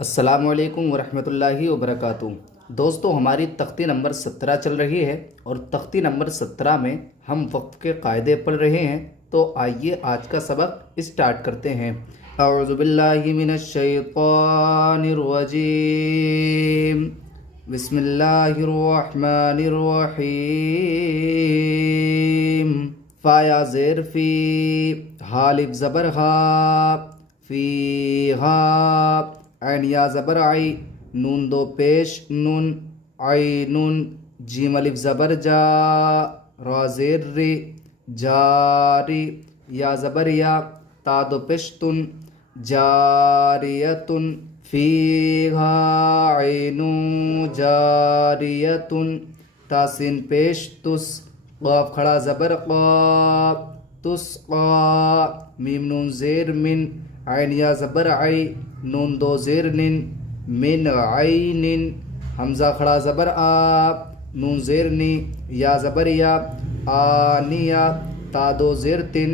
अस्सलामुअलैकुम वरहमतुल्लाहि वबरकातुहू। दोस्तों, हमारी तख्ती नंबर 17 चल रही है और तख्ती नंबर 17 में हम वक्फ के कायदे पढ़ रहे हैं। तो आइए आज का सबक स्टार्ट करते हैं। अऊज़ु बिल्लाहि मिनश शैतानिर रजीम। बिस्मिल्लाहिर रहमानिर रहीम। फाया ज़ेर फ़ी, हालिफ ज़बर हा, फ़ी हा, ऐन या ज़बर आई, नून दो पेश नून, आई नून, जीम अलिफ ज़बर जा, रा ज़ेर री, जारी, या ज़बर या, ता दो पेश तुन, जारियतुन, फ़ीहा ऐनु जारियतुन, तासीन पेश तुस, क़ाफ खड़ा ज़बर क़ा, तुस्क़ा, मीम नून ज़ेर मिन, ऐन या ज़बर आई, नून दो ज़ेर निन, मिन आइनिन, हमज़ा खड़ा ज़बर आ, नून ज़ेर नी, या ज़बर या, आनिया, ता दो ज़ेर तिन,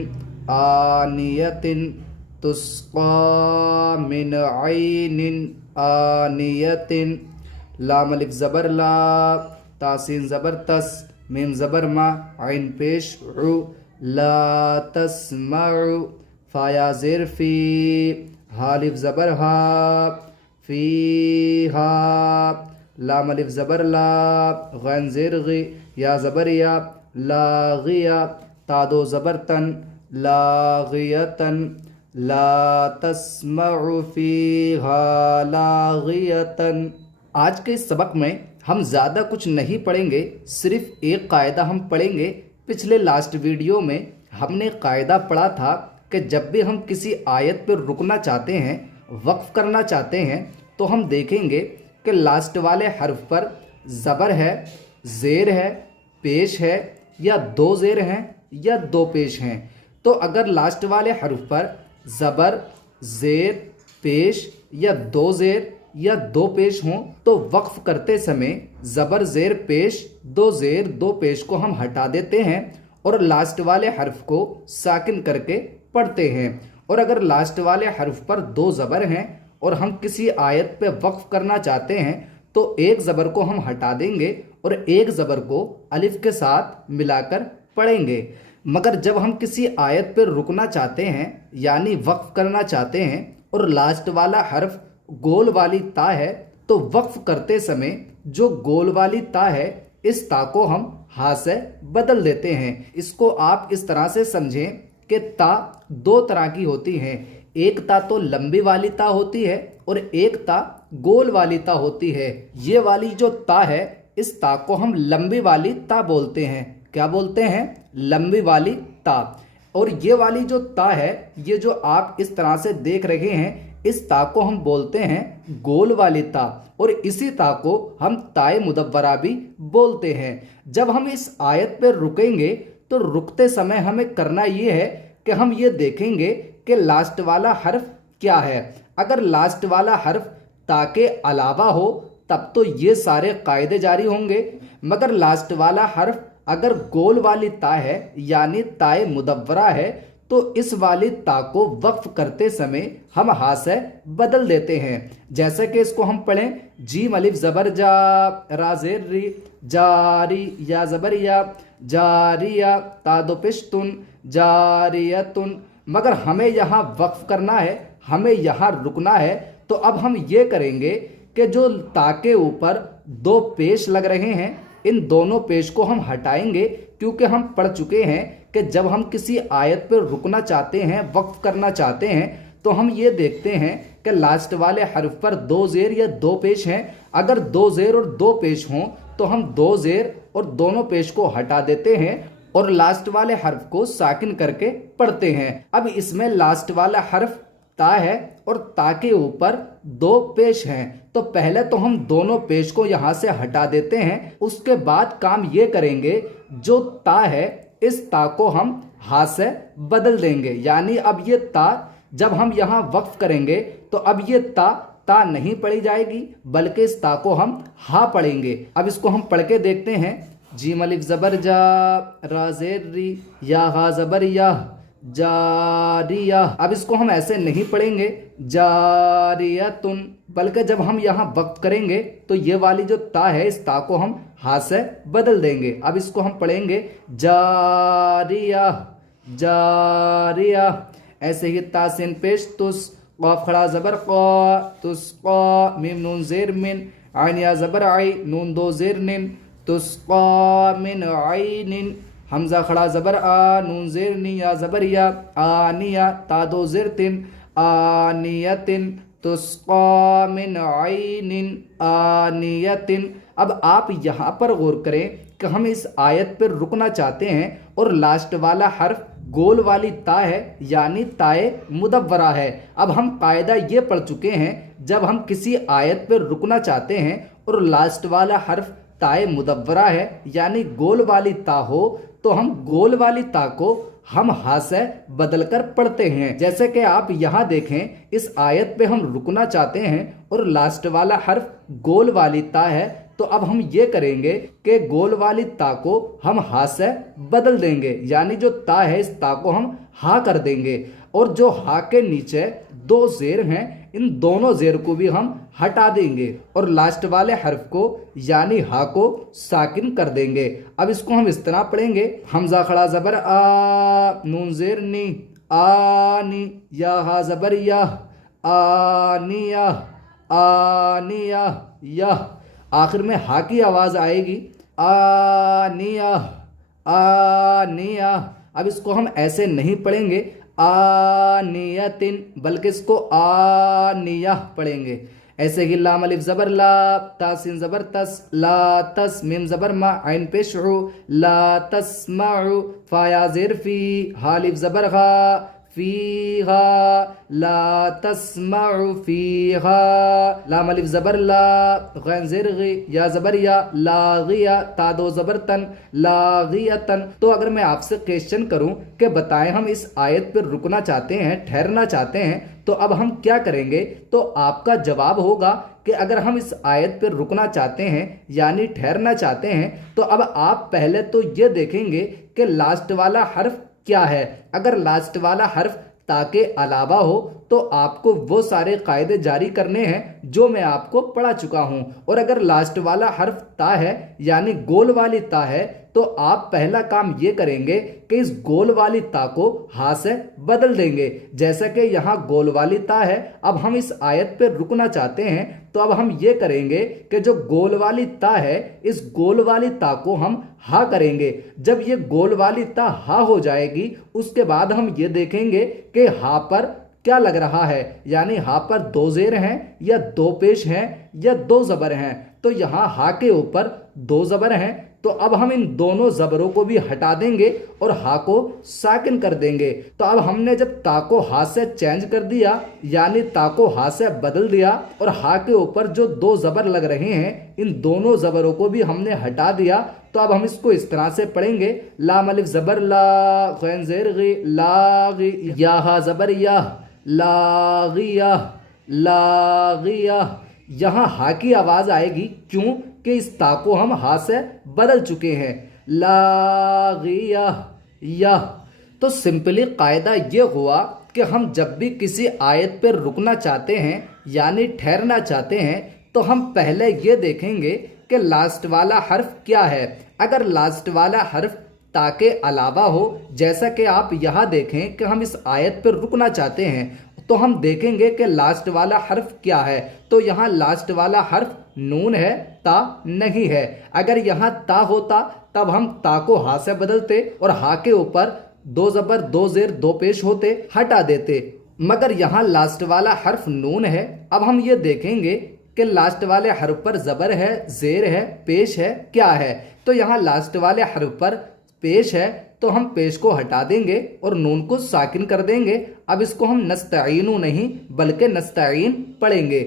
आनियतिन, तुस्क़ा मिन आइनिन आनियतिन, लाम अलिफ ज़बर ला, तासीन ज़बर तस, मीम ज़बर मा, आइन पेश उ, ला तस्मउ, फ़ाया ज़ेर फ़ी, हालिफ ज़बर हा, फ़ी हा, लाम अलिफ ज़बर ला, गैन ज़ेर गी, या ज़बर या, लागिया, ता दो ज़बर तन, लागियतन, ला तस्मउ फ़ीहा लागियतन। आज के इस सबक में हम ज़्यादा कुछ नहीं पढ़ेंगे, सिर्फ एक कायदा हम पढ़ेंगे। पिछले लास्ट वीडियो में हमने कायदा पढ़ा था कि जब भी हम किसी आयत पर रुकना चाहते हैं, वक्फ करना चाहते हैं, तो हम देखेंगे कि लास्ट वाले हर्फ पर ज़बर है, ज़ेर है, पेश है, या दो ज़ेर हैं या दो पेश हैं। तो अगर लास्ट वाले हर्फ पर ज़बर, ज़ेर, पेश या दो ज़ेर या दो पेश हों तो वक्फ करते समय ज़बर, ज़ेर, पेश, दो ज़ेर, दो पेश को हम हटा देते हैं और लास्ट वाले हर्फ को साकिन करके पढ़ते हैं। और अगर लास्ट वाले हर्फ पर दो ज़बर हैं और हम किसी आयत पे वक्फ करना चाहते हैं तो एक ज़बर को हम हटा देंगे और एक ज़बर को अलिफ के साथ मिलाकर पढ़ेंगे। मगर जब हम किसी आयत पर रुकना चाहते हैं यानी वक्फ करना चाहते हैं और लास्ट वाला हर्फ गोल वाली ता है तो वक्फ करते समय जो गोल वाली ता है इस ता को हम हा से बदल देते हैं। इसको आप इस तरह से समझें कि ता दो तरह की होती हैं। एक ता तो लंबी वाली ता होती है और एक ता गोल वाली ता होती है। ये वाली जो ता है इस ता को हम लंबी वाली ता बोलते हैं। क्या बोलते हैं? लंबी वाली ता। और ये वाली जो ता है, ये जो आप इस तरह से देख रहे हैं, इस ता को हम बोलते हैं गोल वाली ता और इसी ता को हम ताए मुदव्वरा भी बोलते हैं। जब हम इस आयत पर रुकेंगे तो रुकते समय हमें करना ये है कि हम ये देखेंगे कि लास्ट वाला हर्फ क्या है। अगर लास्ट वाला हर्फ ता के अलावा हो तब तो ये सारे कायदे जारी होंगे, मगर लास्ट वाला हर्फ अगर गोल वाली ता है यानी ताए मुदव्वरा है तो इस वाली ता को वक्फ करते समय हम हा से बदल देते हैं। जैसे कि इसको हम पढ़ें, जीम अलिफ ज़बर जा, रा ज़ेर री, जारी, या ज़बर या, जारिया, ता दो पेश तुन, जारियतुन। मगर हमें यहाँ वक्फ करना है, हमें यहाँ रुकना है। तो अब हम ये करेंगे कि जो ता के ऊपर दो पेश लग रहे हैं इन दोनों पेश को हम हटाएंगे, क्योंकि हम पढ़ चुके हैं कि जब हम किसी आयत पर रुकना चाहते हैं, वक्फ करना चाहते हैं, तो हम ये देखते हैं कि लास्ट वाले हर्फ पर दो ज़ेर या दो पेश हैं। अगर दो ज़ेर और दो पेश हों तो हम दो ज़ेर और दोनों पेश को हटा देते हैं और लास्ट वाले हर्फ को साकिन करके पढ़ते हैं। अब इसमें लास्ट वाला हर्फ ता है और ता के ऊपर दो पेश हैं, तो पहले तो हम दोनों पेश को यहाँ से हटा देते हैं। उसके बाद काम ये करेंगे, जो ता है इस ता को हम हा से बदल देंगे। यानी अब ये ता जब हम यहाँ वक्फ करेंगे तो अब ये ता नहीं पढ़ी जाएगी, बल्कि इस ता को हम हा पढ़ेंगे। अब इसको हम पढ़ के देखते हैं। जीम अलिफ ज़बर जा, रा ज़ेर री, या हा ज़बर या, जारिया। अब इसको हम ऐसे नहीं पढ़ेंगे जारियतुन, बल्कि जब हम यहाँ वक्त करेंगे तो ये वाली जो ता है इस ता को हम हा से बदल देंगे। अब इसको हम पढ़ेंगे जारिया जारिया। ऐसे ही तासिन पेश तुस, क़ाफ खड़ा ज़बर क़ा, तुस्क़ा, मीम नून ज़ेर मिन, आइन या ज़बर आई, नून दो ज़ेर निन, तुस्क़ा मिन आइनिन, हमज़ा खड़ा ज़बर आ, नून ज़ेर नी या ज़बर या, आनिया, ता दो ज़ेर तिन, आनियतिन, तुस्क़ा मिन आइनिन आनियतिन। अब आप यहाँ पर गौर करें कि हम इस आयत पर रुकना चाहते हैं और लास्ट वाला हर्फ गोल वाली ता है यानी ताए मुदव्वरा है। अब हम कायदा ये पढ़ चुके हैं, जब हम किसी आयत पर रुकना चाहते हैं और लास्ट वाला हर्फ ताए मुदव्वरा है यानी गोल वाली ता हो, तो हम गोल वाली ता को हम हा से बदल कर पढ़ते हैं। जैसे कि आप यहाँ देखें, इस आयत पे हम रुकना चाहते हैं और लास्ट वाला हर्फ गोल वाली ता है, तो अब हम ये करेंगे कि गोल वाली ता को हम हा से बदल देंगे, यानी जो ता है इस ता को हम हा कर देंगे। और जो हा के नीचे दो जेर हैं, इन दोनों जेर को भी हम हटा देंगे और लास्ट वाले हर्फ को यानी हा को साकिन कर देंगे। अब इसको हम इस तरह पढ़ेंगे, हमजा खड़ा ज़बर आ, नून जेर नी, आनी, या हा ज़बर या, आनिया आनिया या। आखिर में हा की आवाज़ आएगी आनिया आनिया। अब इसको हम ऐसे नहीं पढ़ेंगे आनियतिन, बल्कि इसको आनिया पढ़ेंगे। ऐसे ही लाम अलिफ ज़बर ला, तासिन ज़बर तस, ला तस, मीम ज़बर मा, आइन पेश उ, ला तस्माउ, फाया ज़ेर फी, हा अलिफ ज़बर हा, फीहा, ला तस्माउ फीहा, लाम अलिफ ज़बर ला, गैन ज़ेर गी, या ज़बर या, लागिया, ता दो ज़बर तन, लागियतन। तो अगर मैं आपसे क्वेश्चन करूं कि बताएं हम इस आयत पर रुकना चाहते हैं, ठहरना चाहते हैं, तो अब हम क्या करेंगे, तो आपका जवाब होगा कि अगर हम इस आयत पर रुकना चाहते हैं यानी ठहरना चाहते हैं, तो अब आप पहले तो ये देखेंगे कि लास्ट वाला हर्फ क्या है। अगर लास्ट वाला हर्फ ता के अलावा हो तो आपको वो सारे कायदे जारी करने हैं जो मैं आपको पढ़ा चुका हूं। और अगर लास्ट वाला हर्फ ता है यानी गोल वाली ता है, तो आप पहला काम ये करेंगे कि इस गोल वाली ता को हा से बदल देंगे। जैसा कि यहाँ गोल वाली ता है, अब हम इस आयत पे रुकना चाहते हैं, तो अब हम ये करेंगे कि जो गोल वाली ता है इस गोल वाली ता को हम हा करेंगे। जब ये गोल वाली ता हा हो जाएगी, उसके बाद हम ये देखेंगे कि हा पर क्या लग रहा है, यानी हा पर दो जेर हैं या दो पेश हैं या दो जबर हैं। तो यहाँ हा के ऊपर दो जबर हैं, तो अब हम इन दोनों जबरों को भी हटा देंगे और हा को साकिन कर देंगे। तो अब हमने जब ता को हा से चेंज कर दिया यानी ता को हा से बदल दिया और हा के ऊपर जो दो जबर लग रहे हैं इन दोनों जबरों को भी हमने हटा दिया। तो अब हम इसको इस तरह से पढ़ेंगे, लाम अलिफ ज़बर ला, गैन ज़ेर गी, लागी, या हा ज़बर या, लागिया लागिया। यहाँ हा की आवाज़ आएगी, क्यों कि इस ता को हम हा से बदल चुके हैं, लागिया या। तो सिंपली कायदा ये हुआ कि हम जब भी किसी आयत पर रुकना चाहते हैं यानी ठहरना चाहते हैं, तो हम पहले ये देखेंगे कि लास्ट वाला हर्फ क्या है। अगर लास्ट वाला हर्फ ता के अलावा हो, जैसा कि आप यहाँ देखें कि हम इस आयत पर रुकना चाहते हैं, तो हम देखेंगे कि लास्ट वाला हर्फ क्या है। तो यहाँ लास्ट वाला हर्फ नून है, ता नहीं है। अगर यहाँ ता होता तब हम ता को हा से बदलते और हा के ऊपर दो जबर दो जेर दो पेश होते, हटा देते। मगर यहाँ लास्ट वाला हर्फ नून है। अब हम ये देखेंगे कि लास्ट वाले हर्फ पर जबर है, जेर है, पेश है, क्या है। तो यहाँ लास्ट वाले हर्फ पर पेश है, तो हम पेश को हटा देंगे और नून को साकिन कर देंगे। अब इसको हम नस्तईनु नहीं बल्कि नस्तईन पढ़ेंगे।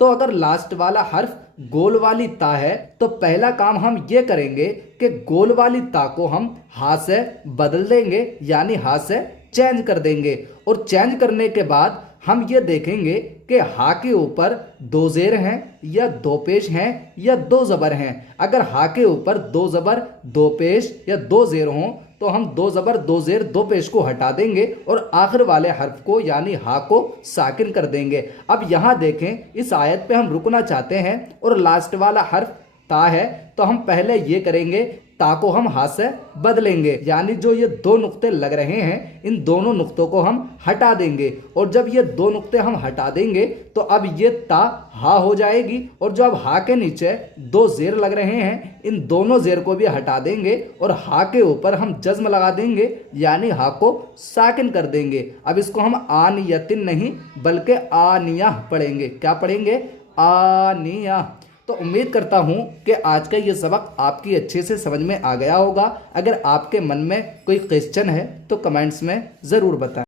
तो अगर लास्ट वाला हर्फ गोल वाली ता है, तो पहला काम हम ये करेंगे कि गोल वाली ता को हम हा से बदल देंगे यानी हा से चेंज कर देंगे। और चेंज करने के बाद हम ये देखेंगे कि हा के ऊपर दो जेर हैं या दो पेश हैं या दो ज़बर हैं। अगर हा के ऊपर दो ज़बर दो पेश या दो जेर हों तो हम दो ज़बर दो जेर दो पेश को हटा देंगे और आखिर वाले हर्फ को यानी हा को साकिन कर देंगे। अब यहाँ देखें, इस आयत पे हम रुकना चाहते हैं और लास्ट वाला हर्फ ता है, तो हम पहले ये करेंगे, ता को हम हा से बदलेंगे, यानी जो ये दो नुक्ते लग रहे हैं इन दोनों नुक्तों को हम हटा देंगे। और जब ये दो नुक्ते हम हटा देंगे तो अब ये ता हा हो जाएगी। और जो अब हा के नीचे दो जेर लग रहे हैं इन दोनों जेर को भी हटा देंगे और हा के ऊपर हम जज्म लगा देंगे, यानी हा को साकिन कर देंगे। अब इसको हम आनियतिन नहीं बल्कि आनिया पढ़ेंगे। क्या पढ़ेंगे? आनिया। तो उम्मीद करता हूँ कि आज का ये सबक आपकी अच्छे से समझ में आ गया होगा। अगर आपके मन में कोई क्वेश्चन है तो कमेंट्स में ज़रूर बताएं।